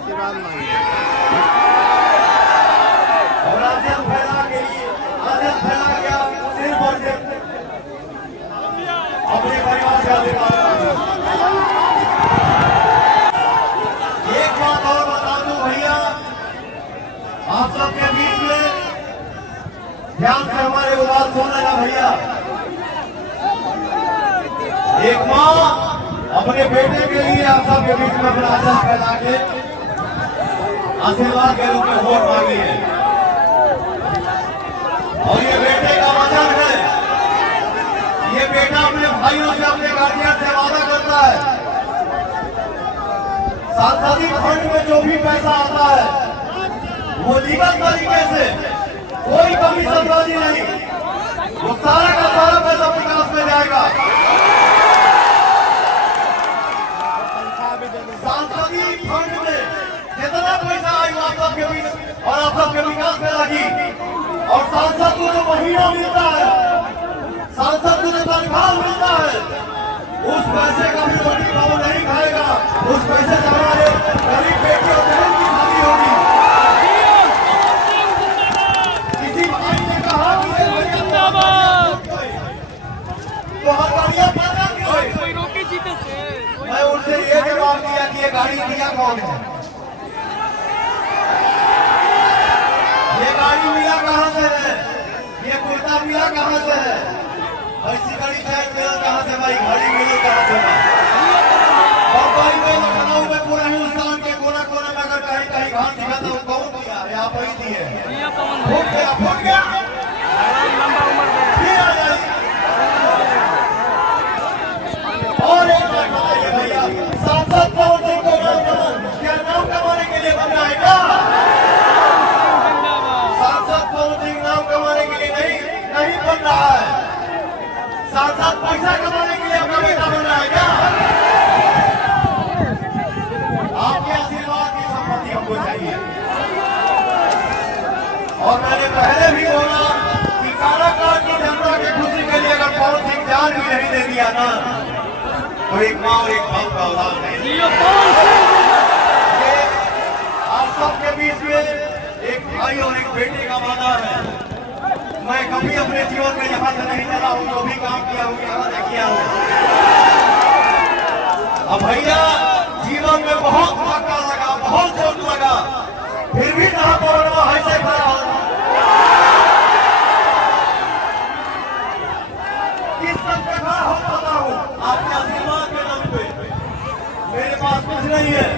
आशीर्वाद मांगिए और आजम फैला के लिए आजम फैला गया सिर्फ और सिर्फ अपने परिवार से आशीर्वाद मांगिए। एक बात और बता दूं भैया, आप सबके बीच में ध्यान से हमारे को बात सुन लेना भैया। एक माँ अपने बेटे के लिए आप सबके बीच में अपना आदर फैला के आशीर्वाद के रूप में वोट मांगी है और ये बेटे का वचन है। ये बेटा अपने भाइयों से अपने गार्जियन से वादा करता है, सांसदीय फंड में जो भी पैसा आता है वो लीगल तरीके से, कोई कमी संसाजी नहीं, वो सारा का सारा पैसा विकास में जाएगा। सांसदीय फंड में कितना पैसा आएगा आप सबके बीच और आप सबके विकास में लगी। और सांसद को जो महीना मिलता है, सांसद को जो तनख्वाह मिलता है, उस पैसे का भी रोटी पाव नहीं खाएगा। उस पैसे से हमारे गरीब बेटी और बहन की शादी होगी। किसी भाई ने कहा कि तो हमारी पता क्यों मैं उनसे ये जवाब दिया कि ये गाड़ी दिया कौन है, ये गाड़ी मिला कहाँ से है, ये कुर्ता मिला कहाँ से है, ऐसी गाड़ी मिला कहाँ से भाई, गाड़ी मिली कहाँ से भाई। लखनऊ में पूरे हिंदुस्तान के कोना कोने में अगर कहीं कहीं घाट दिखा तो कौन दिया है, आप ही दिए। फूट गया फिर आ जाएगी। और एक बात बताइए भैया, सांसद कौन से को क्या नाम कमाने के लिए बन जाएगा? सांसद कौन सिंह नाम कमाने के लिए नहीं बन रहा है। सांसद पैसा कमाने के लिए अपना बेटा बन रहा है क्या? आपके आशीर्वाद की संपत्ति हमको चाहिए। और मैंने पहले भी बोला कि काराकाट की जनता की खुशी के लिए अगर पवन सिंह जान भी नहीं दे दिया ना, तो एक माँ और एक बाप का औलाद नहीं। आप सबके बीच में एक भाई और एक बेटे का वादा है। मैं कभी अपने जीवन में यहाँ से नहीं चला हूँ, जो भी काम किया हूँ यहाँ से किया हूँ। अब भैया जीवन में बहुत धक्का लगा, बहुत चोट लगा, फिर भी कहा पौर्णिमा ऐसे खड़ा हो। किस तक खड़ा हो पता हूँ, आपके आशीर्वाद के दम पे। मेरे पास कुछ नहीं है,